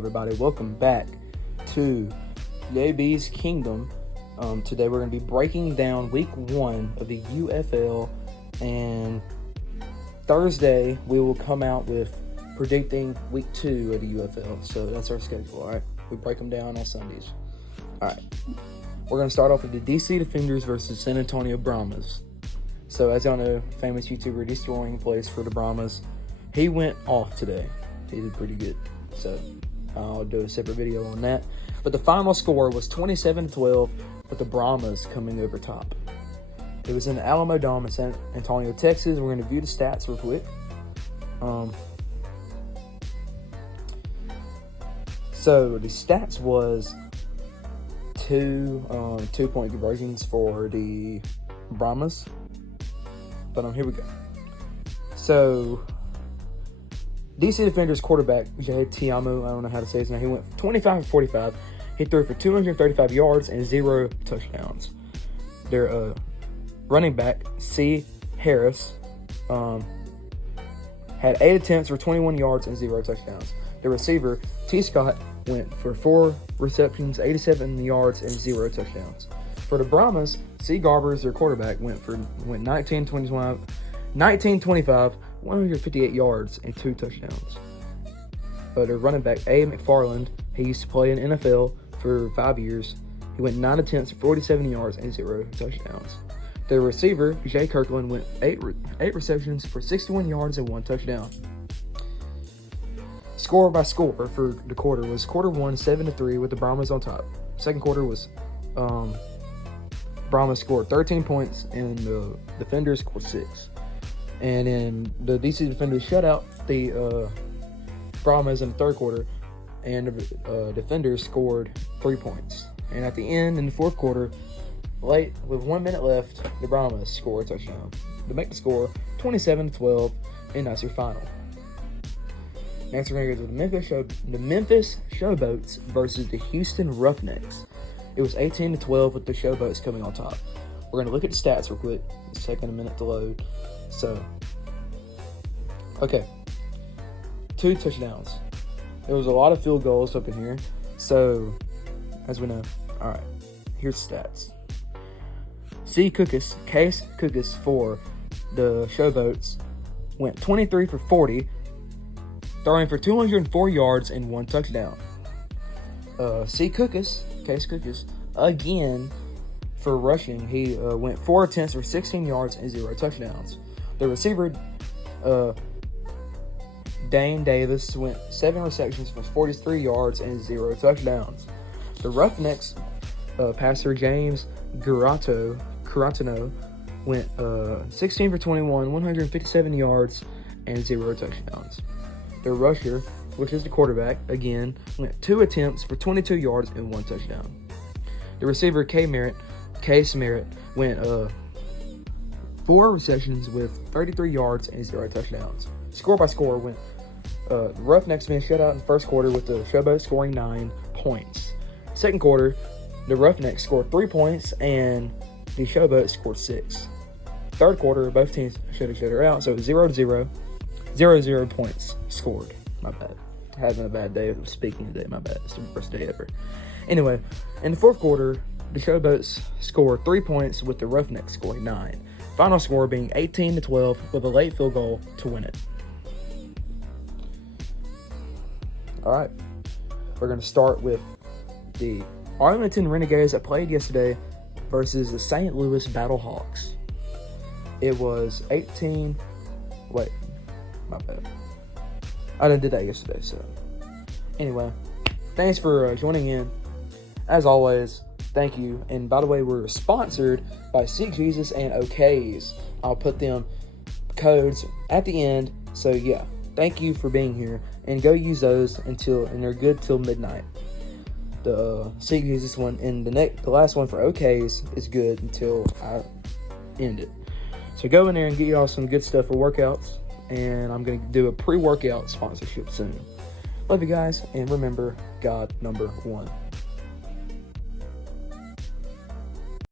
everybody, welcome back to the AB's Kingdom. Today we're going to be breaking down week 1 of the UFL, and Thursday we will come out with predicting week 2 of the UFL. So that's our schedule. Alright, we break them down on Sundays. Alright, we're going to start off with the DC Defenders versus San Antonio Brahmas. So as y'all know, famous YouTuber Destroying plays for the Brahmas. He went off today. He did pretty good. So I'll do a separate video on that. But the final score was 27-12 with the Brahmas coming over top. It was in the Alamo Dome in San Antonio, Texas. We're going to view the stats real quick. So the stats was two point conversions for the Brahmas. But here we go. So DC Defenders quarterback Jahid Tiamu, I don't know how to say his name. He went 25 for 45. He threw for 235 yards and 0 touchdowns. Their running back C Harris had 8 attempts for 21 yards and 0 touchdowns. The receiver T Scott went for 4 receptions, 87 yards and 0 touchdowns. For the Brahmas, C Garbers, their quarterback, went 19-25, 158 yards and 2 touchdowns. Their running back A McFarland, he used to play in NFL for 5 years. He went 9 attempts for 47 yards and 0 touchdowns. Their receiver Jay Kirkland went 8 receptions for 61 yards and 1 touchdown. Score by score for the quarter was quarter 1 7-3 with the Brahmas on top. Second quarter was Brahmas scored 13 points and the Defenders scored 6. And in the DC Defenders shutout the Brahmas in the third quarter, and the Defenders scored 3 points. And at the end, in the fourth quarter, late with 1 minute left, the Brahmas scored a touchdown to make the score 27-12, and that's your final. Next, we're going to go to the Memphis Showboats versus the Houston Roughnecks. It was 18-12 with the Showboats coming on top. We're going to look at the stats real quick. It's taking a minute to load. So, okay. 2 touchdowns. There was a lot of field goals up in here. So, as we know. Alright, here's the stats. Case Cookus for the Showboats went 23 for 40, throwing for 204 yards and 1 touchdown. Case Cookus, again, for rushing, he went 4 attempts for 16 yards and 0 touchdowns. The receiver, Dane Davis, went 7 receptions for 43 yards and 0 touchdowns. The Roughnecks, passer James Curatino, went 16 for 21, 157 yards and 0 touchdowns. The rusher, which is the quarterback, again, went 2 attempts for 22 yards and 1 touchdown. The receiver Case Merritt went 4 receptions with 33 yards and 0 touchdowns. Score by score went the Roughnecks being shut out in the first quarter with the Showboats scoring 9 points. Second quarter, the Roughnecks scored 3 points and the Showboats scored 6. Third quarter, both teams shut each other out, so 0-0, 0 points scored. My bad. Having a bad day of speaking today, my bad. It's the worst day ever. Anyway, in the fourth quarter, the Showboats scored 3 points with the Roughnecks scoring 9. Final score being 18-12 with a late field goal to win it. Alright, we're going to start with the Arlington Renegades that played yesterday versus the St. Louis Battlehawks. It was 18... Wait, my bad. I didn't do that yesterday, so... Anyway, thanks for joining in. As always, thank you. And by the way, we're sponsored by Seek Jesus and OKs. I'll put them codes at the end. So yeah, thank you for being here. And go use those and they're good till midnight. The Seek Jesus one and the last one for OKs is good until I end it. So go in there and get y'all some good stuff for workouts. And I'm going to do a pre-workout sponsorship soon. Love you guys, and remember, God number 1.